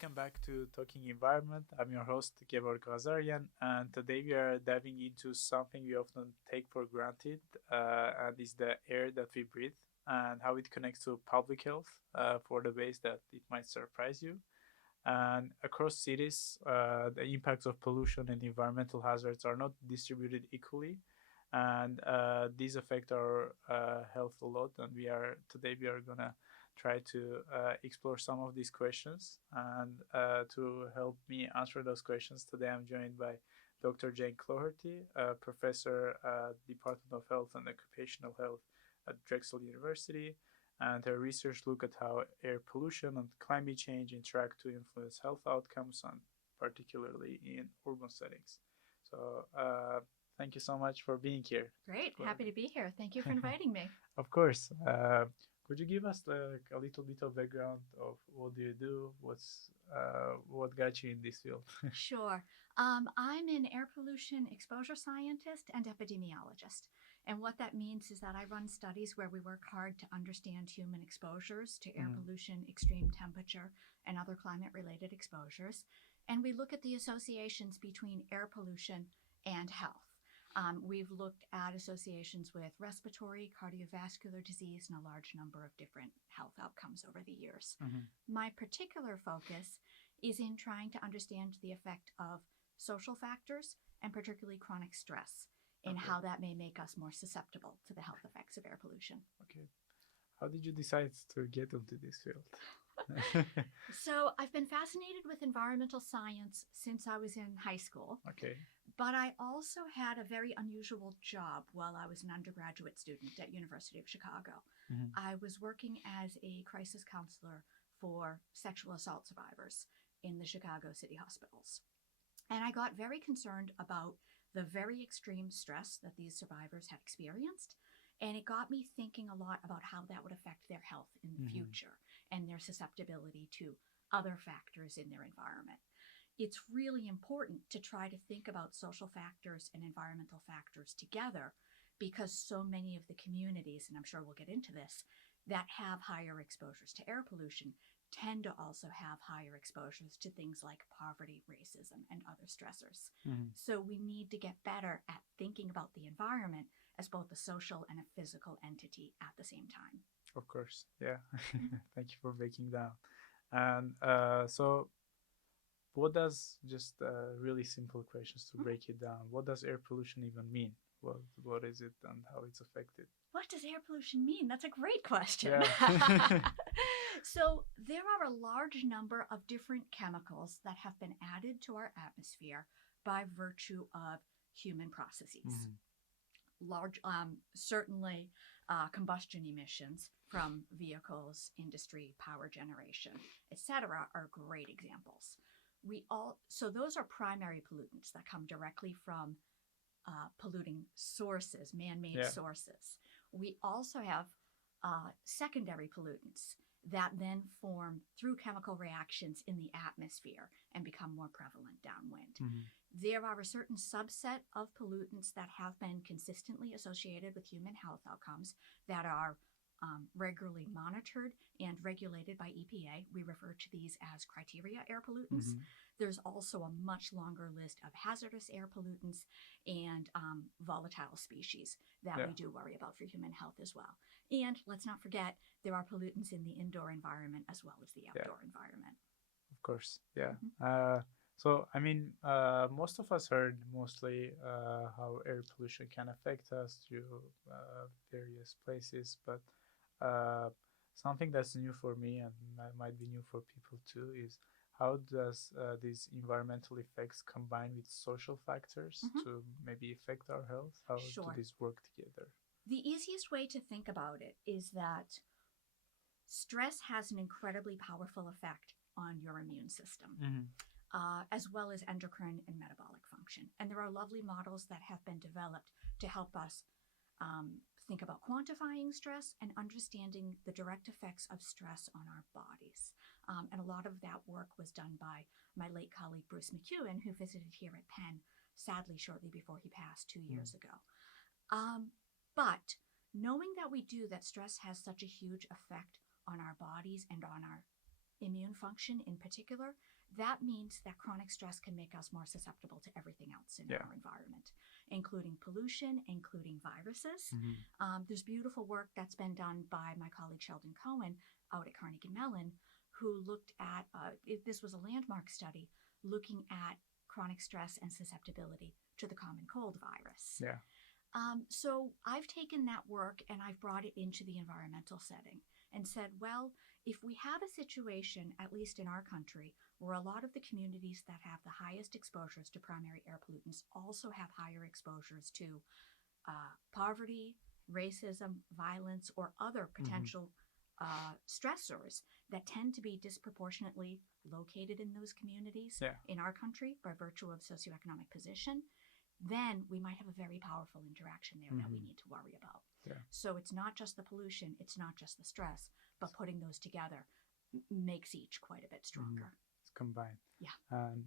welcome back to Talking Environment. I'm your host, Gevorg Ghazaryan, and today we are diving into something we often take for granted, and is the air that we breathe and how it connects to public health for the ways that it might surprise you. And across cities, the impacts of pollution and environmental hazards are not distributed equally, and these affect our health a lot. And we are gonna try to explore some of these questions. And to help me answer those questions today, I'm joined by Dr. Jane Clougherty, professor at Department of Health and Occupational Health at Drexel University, and her research look at how air pollution and climate change interact to influence health outcomes, and particularly in urban settings. So, thank you so much for being here. Great. Happy to be here. Thank you for inviting me. Of course. Could you give us like a little bit of background of what do you do? What got you in this field? Sure. I'm an air pollution exposure scientist and epidemiologist. And what that means is that I run studies where we work hard to understand human exposures to air pollution, extreme temperature, and other climate related exposures. And we look at the associations between air pollution and health. We've looked at associations with respiratory, cardiovascular disease, and a large number of different health outcomes over the years. My particular focus is in trying to understand the effect of social factors and particularly chronic stress and Okay. how that may make us more susceptible to the health effects of air pollution. Okay. How did you decide to get into this field? So I've been fascinated with environmental science since I was in high school. Okay. But I also had a very unusual job while I was an undergraduate student at University of Chicago. I was working as a crisis counselor for sexual assault survivors in the Chicago city hospitals. And I got very concerned about the very extreme stress that these survivors had experienced. And it got me thinking a lot about how that would affect their health in the future and their susceptibility to other factors in their environment. It's really important to try to think about social factors and environmental factors together because so many of the communities, and I'm sure we'll get into this, that have higher exposures to air pollution tend to also have higher exposures to things like poverty, racism, and other stressors. So we need to get better at thinking about the environment as both a social and a physical entity at the same time. Of course. Yeah. Thank you for breaking down. And so, what does just really simple questions to break it down? What does air pollution even mean? What is it and how it's affected? What does air pollution mean? That's a great question. Yeah. So there are a large number of different chemicals that have been added to our atmosphere by virtue of human processes. Certainly combustion emissions from vehicles, industry, power generation, etc., are great examples. So those are primary pollutants that come directly from polluting sources, man-made sources. We also have secondary pollutants that then form through chemical reactions in the atmosphere and become more prevalent downwind. There are a certain subset of pollutants that have been consistently associated with human health outcomes that are regularly monitored and regulated by EPA. We refer to these as criteria air pollutants. There's also a much longer list of hazardous air pollutants and volatile species that we do worry about for human health as well. And let's not forget, there are pollutants in the indoor environment as well as the outdoor environment. Of course. Yeah. So, I mean, most of us heard mostly how air pollution can affect us through various places, but something that's new for me and might be new for people too is how does these environmental effects combine with social factors to maybe affect our health? How do these work together? The easiest way to think about it is that stress has an incredibly powerful effect on your immune system, as well as endocrine and metabolic function. And there are lovely models that have been developed to help us think about quantifying stress and understanding the direct effects of stress on our bodies. And a lot of that work was done by my late colleague, Bruce McEwen, who visited here at Penn, sadly, shortly before he passed 2 years ago. But knowing that we do, that stress has such a huge effect on our bodies and on our immune function in particular, that means that chronic stress can make us more susceptible to everything else in our environment, including pollution, including viruses. There's beautiful work that's been done by my colleague Sheldon Cohen out at Carnegie Mellon, who looked at, this was a landmark study, looking at chronic stress and susceptibility to the common cold virus. Yeah. So I've taken that work and I've brought it into the environmental setting and said, well, if we have a situation, at least in our country, where a lot of the communities that have the highest exposures to primary air pollutants also have higher exposures to poverty, racism, violence, or other potential stressors that tend to be disproportionately located in those communities in our country by virtue of socioeconomic position, then we might have a very powerful interaction there that we need to worry about. So it's not just the pollution, it's not just the stress, but putting those together makes each quite a bit stronger. It's combined. Yeah. And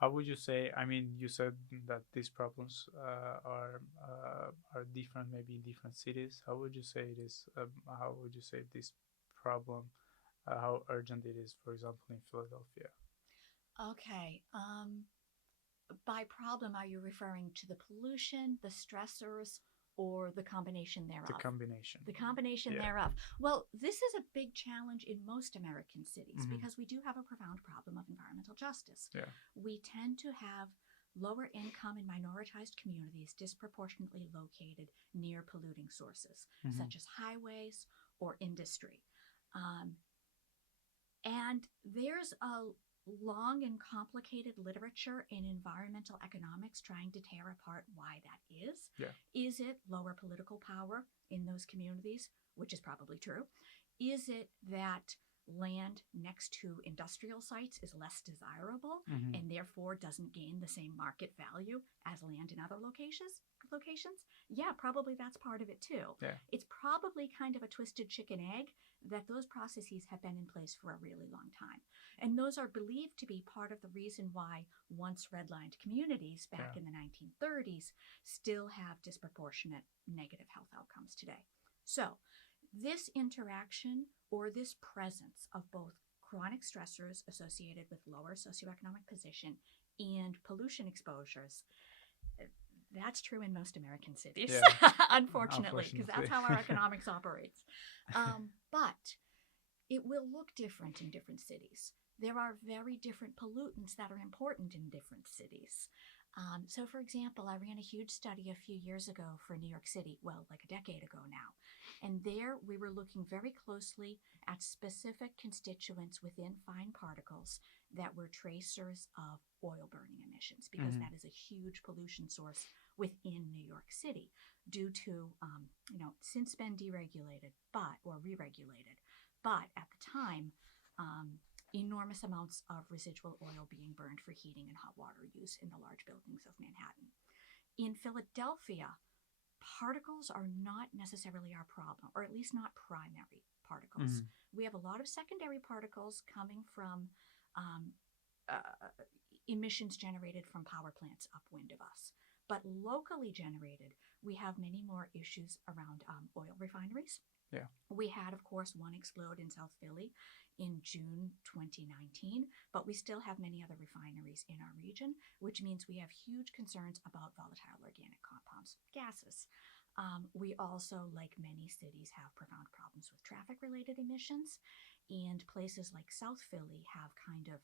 how would you say, I mean, you said that these problems are different maybe in different cities. How would you say it is, how would you say this problem, how urgent it is, for example, in Philadelphia? Okay. By problem, are you referring to the pollution, the stressors, or the combination thereof? The combination. The combination thereof. Well, this is a big challenge in most American cities because we do have a profound problem of environmental justice. We tend to have lower income and minoritized communities disproportionately located near polluting sources, such as highways or industry. And there's a long and complicated literature in environmental economics trying to tear apart why that is. Is it lower political power in those communities, which is probably true? Is it that land next to industrial sites is less desirable and therefore doesn't gain the same market value as land in other locations? Yeah, probably that's part of it too. It's probably kind of a twisted chicken egg that those processes have been in place for a really long time. And those are believed to be part of the reason why once redlined communities back in the 1930s still have disproportionate negative health outcomes today. So this interaction or this presence of both chronic stressors associated with lower socioeconomic position and pollution exposures, that's true in most American cities, unfortunately, because that's how our economics operates. But it will look different in different cities. There are very different pollutants that are important in different cities. So, for example, I ran a huge study a few years ago for New York City, well, like a decade ago now. And there we were looking very closely at specific constituents within fine particles that were tracers of oil burning emissions, because that is a huge pollution source within New York City due to, since been deregulated, or re-regulated, but at the time, enormous amounts of residual oil being burned for heating and hot water use in the large buildings of Manhattan. In Philadelphia, particles are not necessarily our problem, or at least not primary particles. We have a lot of secondary particles coming from emissions generated from power plants upwind of us. But locally generated, we have many more issues around oil refineries. We had, of course, one explode in South Philly in June 2019, but we still have many other refineries in our region, which means we have huge concerns about volatile organic compounds, gases. We also, like many cities, have profound problems with traffic-related emissions, and places like South Philly have kind of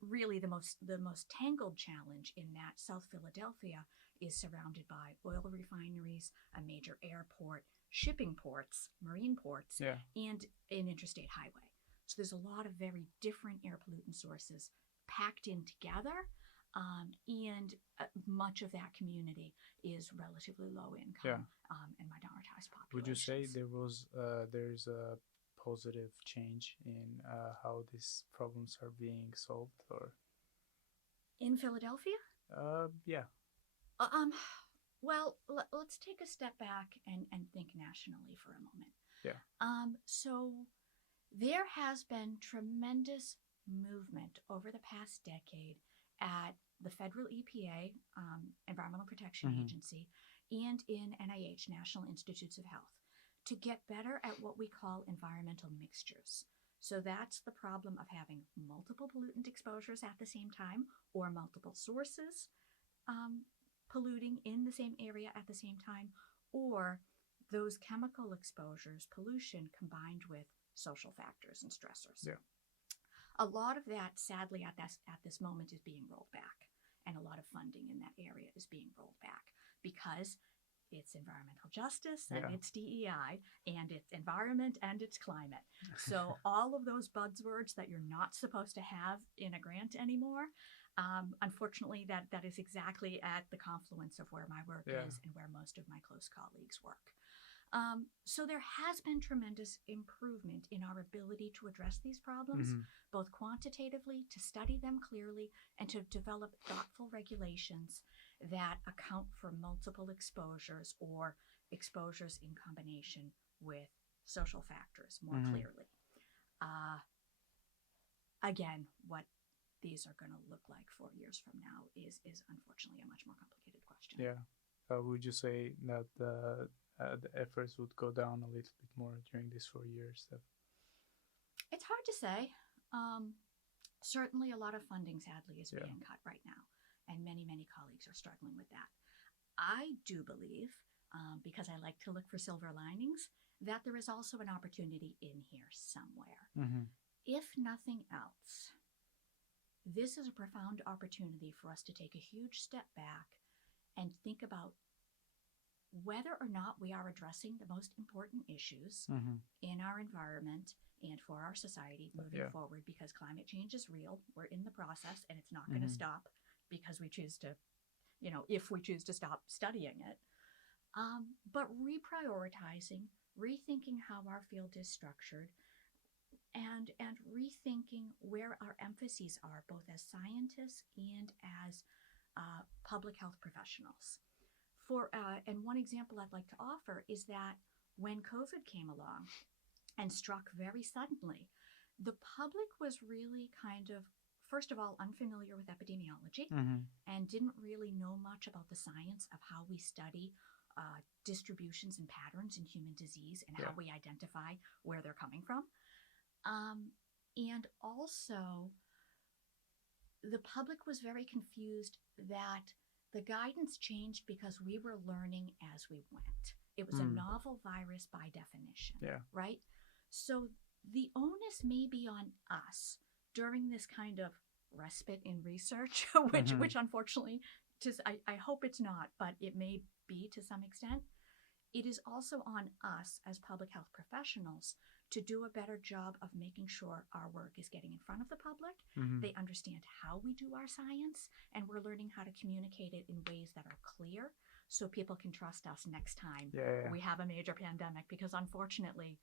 really the most tangled challenge in that South Philadelphia is surrounded by oil refineries, a major airport, shipping ports, marine ports, and an interstate highway. So there's a lot of very different air pollutant sources packed in together, and much of that community is relatively low income and minoritized populations. Would you say there's a positive change in how these problems are being solved, or in Philadelphia? Well, let's take a step back and think nationally for a moment. So there has been tremendous movement over the past decade at the federal EPA, Environmental Protection Agency, and in NIH, National Institutes of Health, to get better at what we call environmental mixtures. So that's the problem of having multiple pollutant exposures at the same time, or multiple sources polluting in the same area at the same time, or those chemical exposures, pollution combined with social factors and stressors. Yeah. A lot of that, sadly, at this moment is being rolled back, and a lot of funding in that area is being rolled back because it's environmental justice and it's DEI and it's environment and it's climate. So all of those buzzwords that you're not supposed to have in a grant anymore, unfortunately, that is exactly at the confluence of where my work is and where most of my close colleagues work. So there has been tremendous improvement in our ability to address these problems, both quantitatively, to study them clearly, and to develop thoughtful regulations that account for multiple exposures or exposures in combination with social factors more clearly. Again, what these are going to look like 4 years from now is unfortunately a much more complicated question. Yeah. Would you say that the efforts would go down a little bit more during these 4 years? It's hard to say. Certainly a lot of funding, sadly, is being cut right now, and many, many colleagues are struggling with that. I do believe, because I like to look for silver linings, that there is also an opportunity in here somewhere. If nothing else, this is a profound opportunity for us to take a huge step back and think about whether or not we are addressing the most important issues in our environment and for our society moving forward, because climate change is real. We're in the process, and it's not going to stop because we choose to, if we choose to stop studying it. But reprioritizing, rethinking how our field is structured, and rethinking where our emphases are, both as scientists and as public health professionals. And one example I'd like to offer is that when COVID came along and struck very suddenly, the public was really kind of, first of all, unfamiliar with epidemiology and didn't really know much about the science of how we study distributions and patterns in human disease and how we identify where they're coming from. And also, the public was very confused that the guidance changed because we were learning as we went. It was a novel virus by definition, right? So the onus may be on us during this kind of respite in research, which unfortunately, I hope it's not, but it may be to some extent. It is also on us as public health professionals to do a better job of making sure our work is getting in front of the public. They understand how we do our science, and we're learning how to communicate it in ways that are clear so people can trust us next time we have a major pandemic, because unfortunately,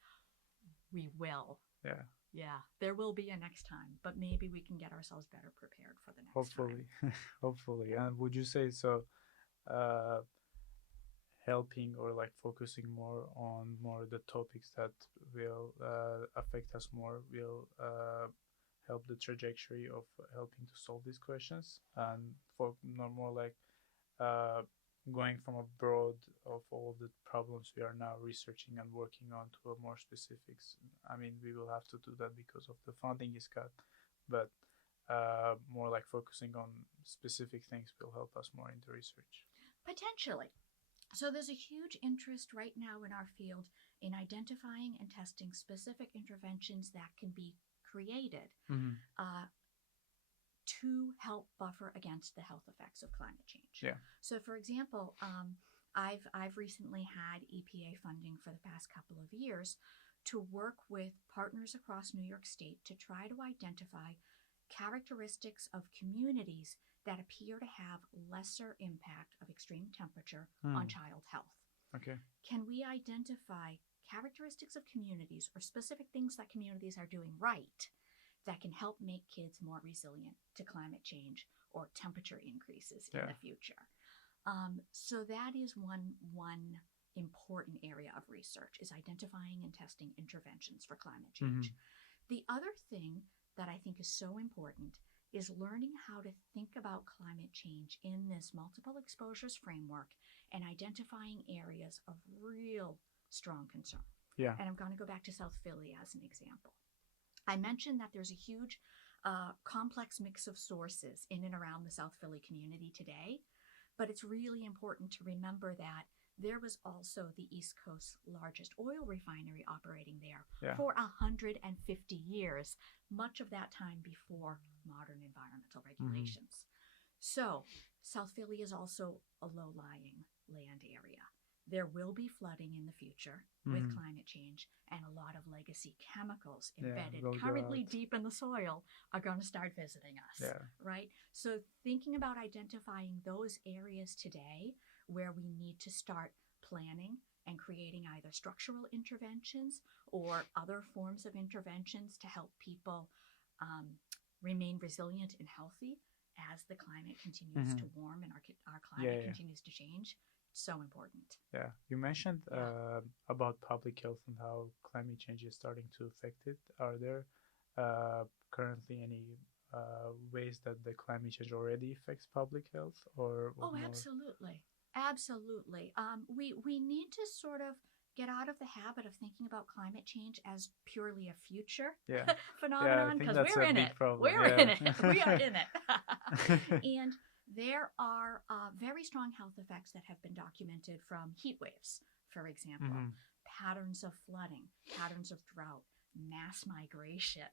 we will. Yeah, there will be a next time, but maybe we can get ourselves better prepared for the next time. Hopefully. And would you say so helping or like focusing more on the topics that will affect us more will help the trajectory of helping to solve these questions, and for more like going from a broad of all the problems we are now researching and working on to a more specifics? I mean, we will have to do that because of the funding is cut, but more like focusing on specific things will help us more in the research. Potentially. So there's a huge interest right now in our field in identifying and testing specific interventions that can be created to help buffer against the health effects of climate change. So, for example, I've recently had EPA funding for the past couple of years to work with partners across New York State to try to identify characteristics of communities that appear to have lesser impact of extreme temperature on child health. Can we identify characteristics of communities or specific things that communities are doing right that can help make kids more resilient to climate change or temperature increases in the future? So that is one important area of research, is identifying and testing interventions for climate change. The other thing that I think is so important is learning how to think about climate change in this multiple exposures framework and identifying areas of real strong concern. Yeah. And I'm going to go back to South Philly as an example. I mentioned that there's a huge complex mix of sources in and around the South Philly community today, but it's really important to remember that there was also the East Coast's largest oil refinery operating there for 150 years, much of that time before modern environmental regulations. So South Philly is also a low-lying land area. There will be flooding in the future with climate change, and a lot of legacy chemicals embedded currently deep in the soil are going to start visiting us, right? So thinking about identifying those areas today where we need to start planning and creating either structural interventions or other forms of interventions to help people remain resilient and healthy as the climate continues to warm and our climate continues to change. So important. Yeah, you mentioned about public health and how climate change is starting to affect it. Are there currently any ways that the climate change already affects public health, or more? Absolutely, absolutely. We need to sort of get out of the habit of thinking about climate change as purely a future phenomenon, because we're in it. We're in it. We are in it. And there are very strong health effects that have been documented from heat waves, for example, patterns of flooding, patterns of drought, mass migration,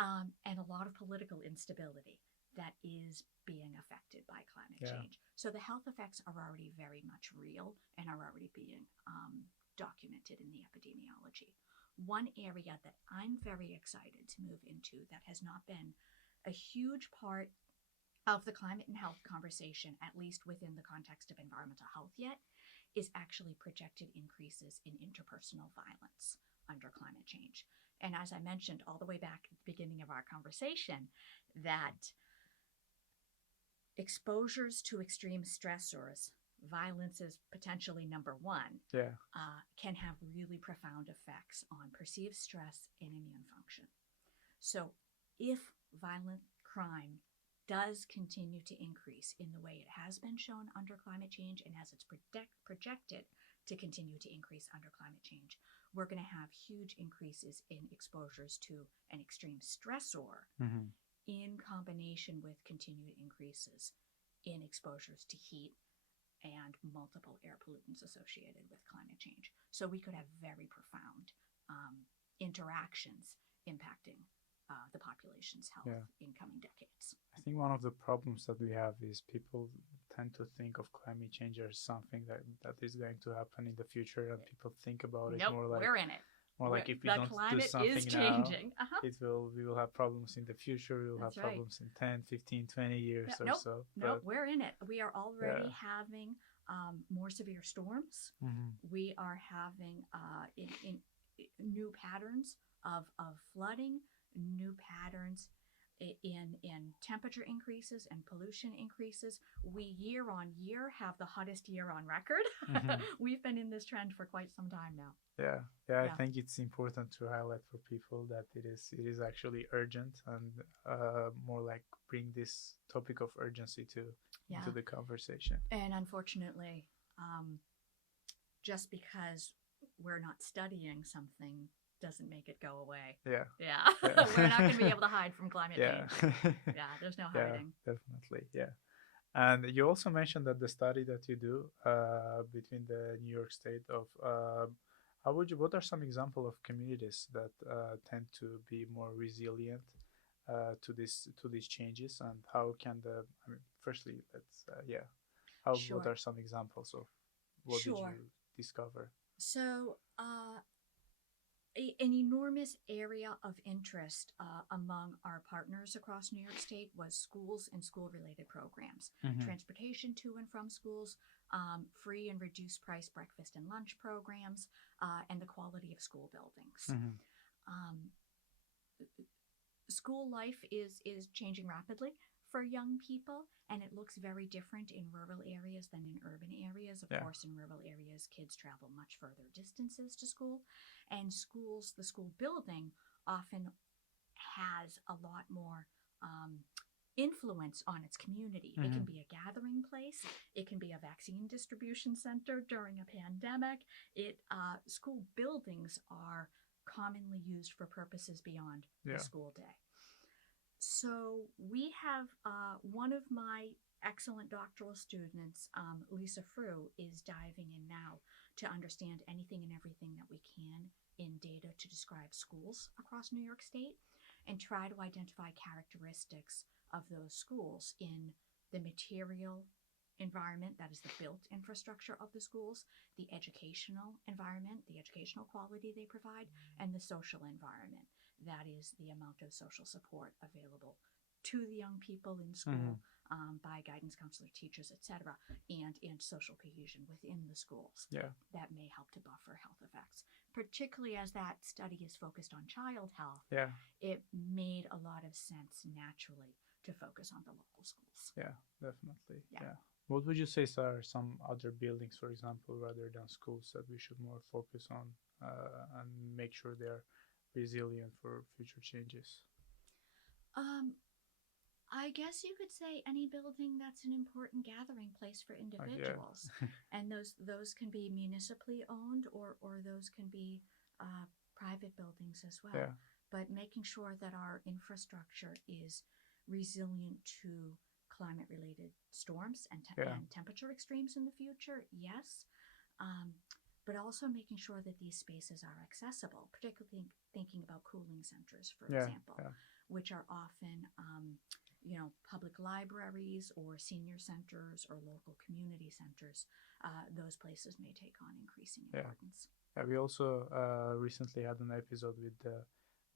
and a lot of political instability that is being affected by climate change. So the health effects are already very much real and are already being documented in the epidemiology. One area that I'm very excited to move into that has not been a huge part of the climate and health conversation, at least within the context of environmental health yet, is actually projected increases in interpersonal violence under climate change. And as I mentioned all the way back at the beginning of our conversation, that exposures to extreme stressors, violence is potentially number one, can have really profound effects on perceived stress and immune function. So if violent crime does continue to increase in the way it has been shown under climate change and as it's projected to continue to increase under climate change, we're going to have huge increases in exposures to an extreme stressor in combination with continued increases in exposures to heat and multiple air pollutants associated with climate change. So we could have very profound interactions impacting the population's health in coming decades. I think one of the problems that we have is people tend to think of climate change as something that is going to happen in the future, and people think about it more like we're in it. More like if we don't do something now, we will have problems in the future. We will have problems in 10, 15, 20 years or so. Nope, we're in it. We are already having more severe storms. We are having in new patterns of flooding, new patterns in temperature increases and pollution increases. We year on year have the hottest year on record. We've been in this trend for quite some time now. Yeah. I think it's important to highlight for people that it is actually urgent, and more like bring this topic of urgency to the conversation. And unfortunately, just because we're not studying something doesn't make it go away. Yeah. We're not going to be able to hide from climate change. There's no hiding. Definitely. Yeah. And you also mentioned that the study that you do between the New York State of what are some examples of communities that tend to be more resilient to these changes, and how can firstly let's what are some examples of what did you discover? So an enormous area of interest among our partners across New York State was schools and school-related programs, transportation to and from schools, free and reduced price breakfast and lunch programs, and the quality of school buildings. School life is changing rapidly for young people, and it looks very different in rural areas than in urban areas. Of course, in rural areas, kids travel much further distances to school, and the school building often has a lot more influence on its community. It can be a gathering place. It can be a vaccine distribution center during a pandemic. School buildings are commonly used for purposes beyond the school day. So we have one of my excellent doctoral students, Lisa Frew, is diving in now to understand anything and everything that we can in data to describe schools across New York State and try to identify characteristics of those schools in the material environment, that is the built infrastructure of the schools, the educational environment, the educational quality they provide, and the social environment, that is the amount of social support available to the young people in school by guidance counselor, teachers, etc., and social cohesion within the schools. That may help to buffer health effects. Particularly as that study is focused on child health, it made a lot of sense naturally to focus on the local schools. Yeah, definitely. Yeah. What would you say are some other buildings, for example, rather than schools, that we should more focus on and make sure they're resilient for future changes? I guess you could say any building that's an important gathering place for individuals. And those can be municipally owned or those can be private buildings as well. But making sure that our infrastructure is resilient to climate-related storms and temperature extremes in the future, yes. But also making sure that these spaces are accessible, particularly thinking about cooling centers, for example, which are often public libraries or senior centers or local community centers. Those places may take on increasing importance. We also recently had an episode with the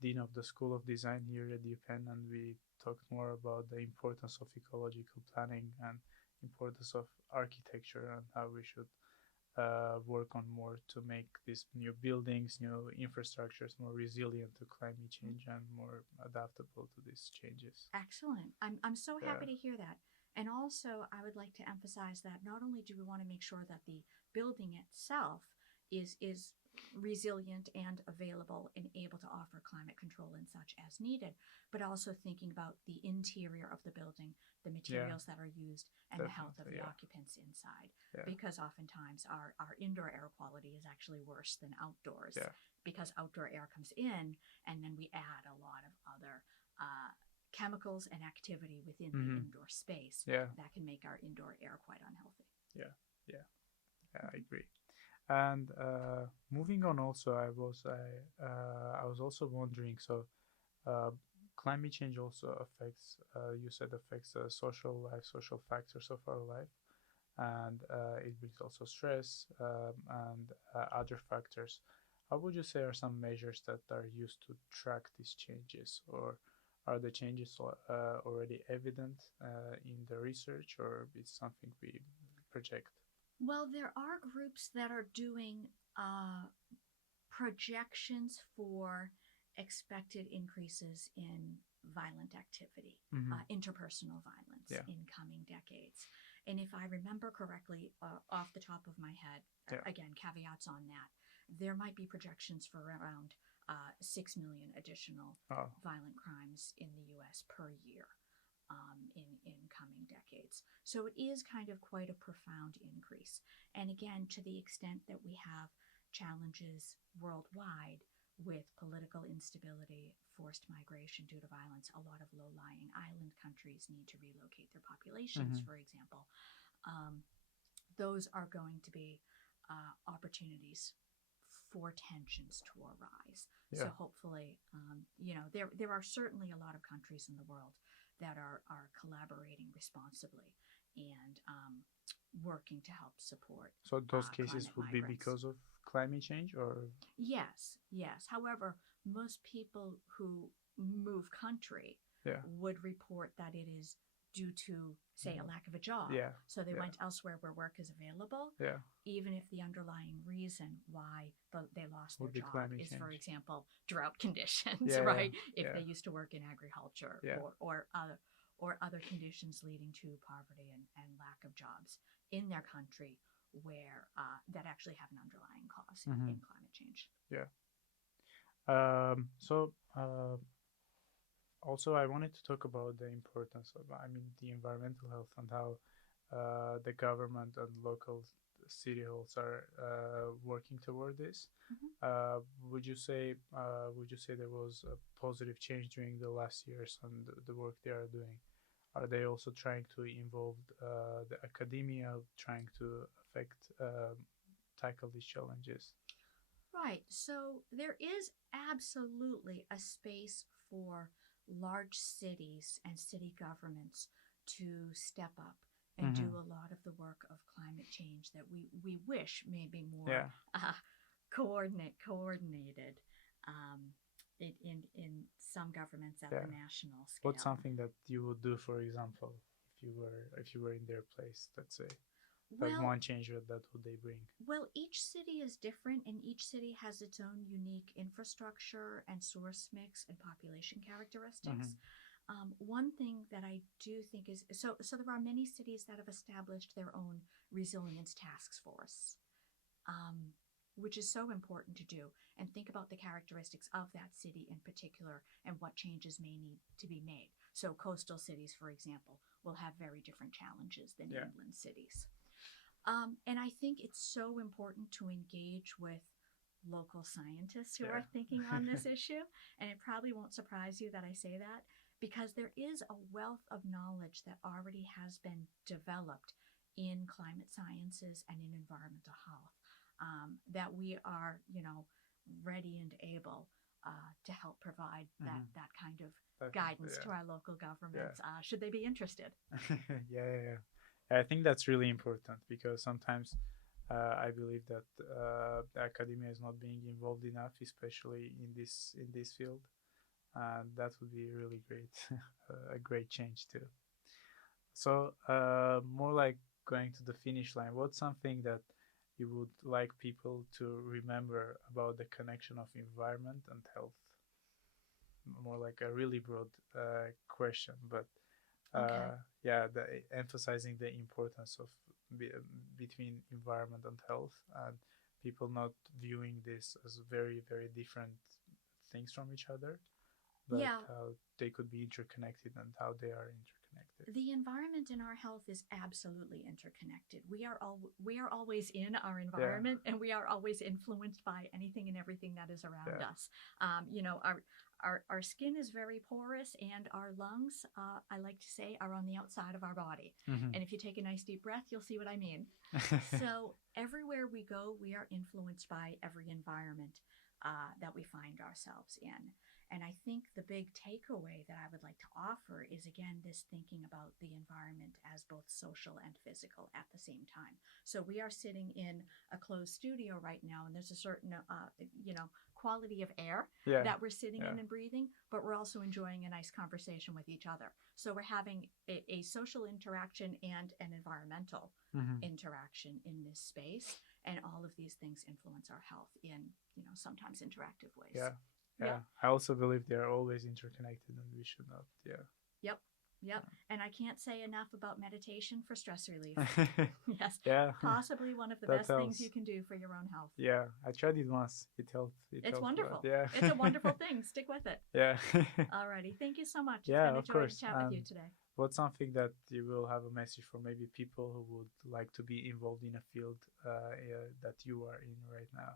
Dean of the School of Design here at UPenn, and we talked more about the importance of ecological planning and importance of architecture and how we should work on more to make these new buildings, new infrastructures more resilient to climate change and more adaptable to these changes. Excellent. I'm so happy to hear that. And also, I would like to emphasize that not only do we want to make sure that the building itself is resilient and available and able to offer climate control and such as needed, but also thinking about the interior of the building, the materials that are used, and the health of the occupants inside. Because oftentimes our indoor air quality is actually worse than outdoors because outdoor air comes in and then we add a lot of other chemicals and activity within the indoor space that can make our indoor air quite unhealthy. I agree. And moving on, also, I was also wondering. So, climate change also affects. You said affects the social life, social factors of our life, and it brings also stress and other factors. How would you say are some measures that are used to track these changes, or are the changes already evident in the research, or is something we project? Well, there are groups that are doing projections for expected increases in violent activity, interpersonal violence in coming decades. And if I remember correctly, off the top of my head, again, caveats on that, there might be projections for around 6 million additional violent crimes in the U.S. per year. In coming decades. So it is kind of quite a profound increase. And again, to the extent that we have challenges worldwide with political instability, forced migration due to violence, a lot of low-lying island countries need to relocate their populations, for example. Those are going to be opportunities for tensions to arise. So hopefully, there are certainly a lot of countries in the world that are collaborating responsibly and working to help support. So those cases would be because of climate change, or? Yes. However, most people who move country would report that it is due to, say, a lack of a job. So they went elsewhere where work is available, even if the underlying reason why they lost their job is, for example, drought conditions, right? If they used to work in agriculture or other conditions leading to poverty and lack of jobs in their country where that actually have an underlying cause in climate change. Also, I wanted to talk about the importance of, I mean, the environmental health and how the government and local city halls are working toward this. Mhm. Uh, would you say there was a positive change during the last years and the work they are doing? Are they also trying to involve the academia, trying to affect tackle these challenges? Right. So there is absolutely a space for large cities and city governments to step up and do Mm-hmm. a lot of the work of climate change that we wish may be more Yeah. coordinated um, in some governments at Yeah. the national What's scale. something that you would do, for example, if you were in their place, let's say, that Well, one change that would they bring? Well, each city is different, and each city has its own unique infrastructure and source mix and population Mm-hmm. characteristics. One thing that I do think is so there are many cities that have established their own resilience task force, um, which is so important to do, and think about the characteristics of that city in particular and what changes may need to be made. So, coastal cities, for example, will have very different challenges than Yeah. inland cities. And I think it's so important to engage with local scientists who are thinking Yeah. on this issue. And it probably won't surprise you that I say that because there is a wealth of knowledge that already has been developed in climate sciences and in environmental health that we are, ready and able to help provide that, Mm-hmm. that kind of Definitely. guidance to our local Yeah. governments should they be interested. Yeah. Yeah. I think that's really important because sometimes I believe that the academia is not being involved enough, especially in this field, and that would be really great, a great change too. So, more like going to the finish line. What's something that you would like people to remember about the connection of environment and health? More like a really broad question, but Okay. yeah, emphasizing the importance of be, between environment and health, and people not viewing this as very different things from each other, but Yeah, how they could be interconnected and how they are interconnected. the environment and our health is absolutely interconnected. We are always in our Yeah, environment, and we are always influenced by anything and everything that is around yeah. us. Our skin is very porous, and our lungs, I like to say, are on the outside of our body. Mm-hmm. And if you take a nice deep breath, you'll see what I mean. So everywhere we go, we are influenced by every environment that we find ourselves in. And I think the big takeaway that I would like to offer is again this thinking about the environment as both social and physical at the same time. So we are sitting in a closed studio right now, and there's a certain quality of air Yeah, that we're sitting yeah. in and breathing, but we're also enjoying a nice conversation with each other. So we're having a social interaction and an environmental Mm-hmm. interaction in this space, and all of these things influence our health in sometimes interactive ways. Yeah, Yeah. yeah. I also believe they are always interconnected, and we should not. Yeah. Yep. Yep. And I can't say enough about meditation for stress relief. Yes. Yeah, Possibly one of the that best things you helps. can do for your own health. Yeah, I tried it once. It helped. It It's helped a lot. wonderful. Yeah. It's a wonderful thing. Stick with it. Yeah. Alrighty. Thank you so much. It's Yeah, been a of joy to course. chat with you today. What's something that you will have a message for maybe people who would like to be involved in a field that you are in right now?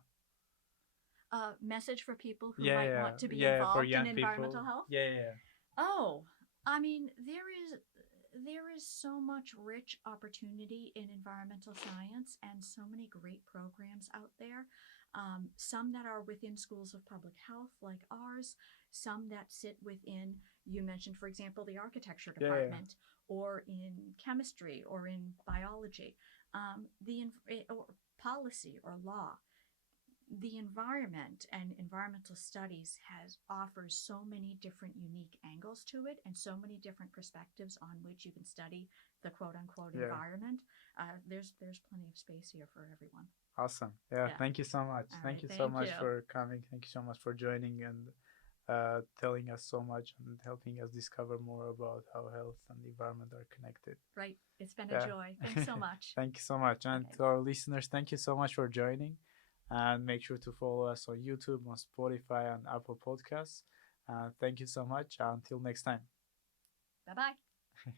Message for people who Yeah, might yeah, want to be yeah. For involved in young environmental people. health. Yeah, yeah, Oh, I mean, there is so much rich opportunity in environmental science and so many great programs out there. Some that are within schools of public health, like ours, some that sit within, you mentioned, for example, the architecture yeah, yeah, department, or in chemistry, or in biology, or policy or law. The environment and environmental studies offers so many different unique angles to it, and so many different perspectives on which you can study the quote unquote yeah. environment. There's plenty of space here for everyone. Awesome. Yeah. Yeah. Thank you so much. All Thank right. you so Thank much you. for coming. Thank you so much for joining and telling us so much and helping us discover more about how health and the environment are connected. Right. It's been a Yeah. joy. Thanks so much. Thank you so much. And Okay. to our listeners, thank you so much for joining. And make sure to follow us on YouTube, on Spotify, and Apple Podcasts. Thank you so much. Until next time. Bye bye.